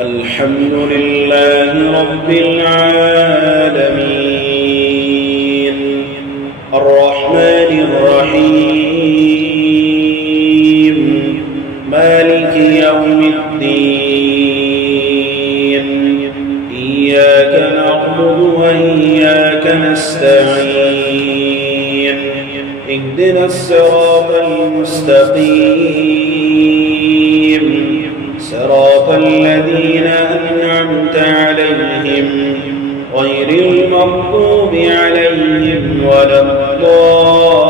الحمد لله رب العالمين الرحمن الرحيم مالك يوم الدين إياك نعبد وإياك نستعين اهدنا الصراط المستقيم صراط الذين أنعمت عليهم غير المغضوب عليهم ولا الضالين.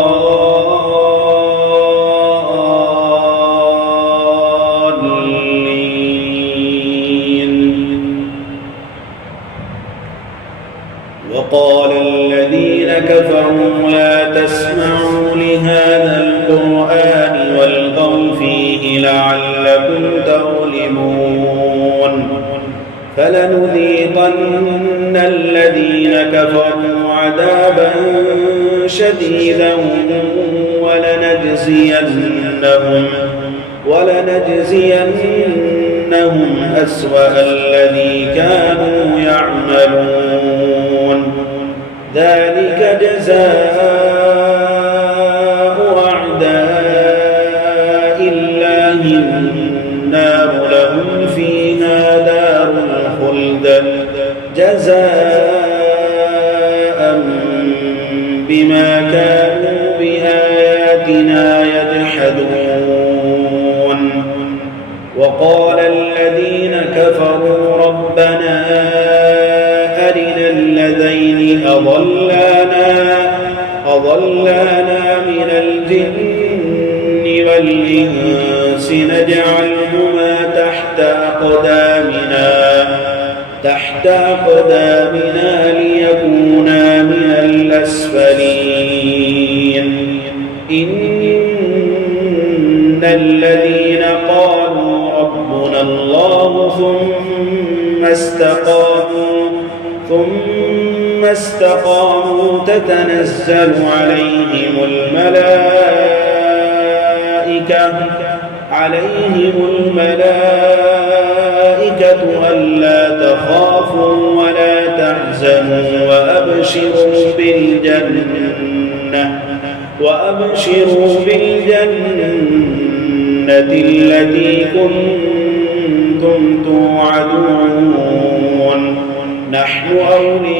وقال الذين كفروا لا تسمعوا لهذا القرآن والغوا فيه لعلكم تغلبون فلنذيقن الذين كفروا عذابا شديدا ولنجزينهم أسوأ الذي كانوا يعملون ذلك جزاء أعداء الله النار لهم فيها دار الخلد جزاء بما كانوا بآياتنا يجحدون. وقال الذين كفروا ربنا أرنا الذين أضلانا من الجن والإنس نجعلهما تحت أقدامنا ليكونا من الأسفلين. إن الذين قالوا ربنا الله ثم استقاموا تتنزل عليهم الملائكة ألا تخافوا ولا تحزنوا وأبشروا بالجنة التي كنتم توعدون نحن أولياؤكم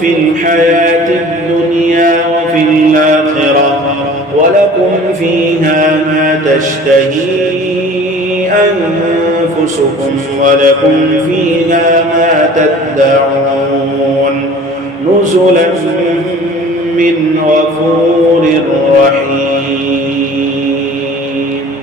في الحياة الدنيا وفي الآخرة ولكم فيها ما تشتهي أنفسكم ولكم فيها ما تدعون نزلا من غفور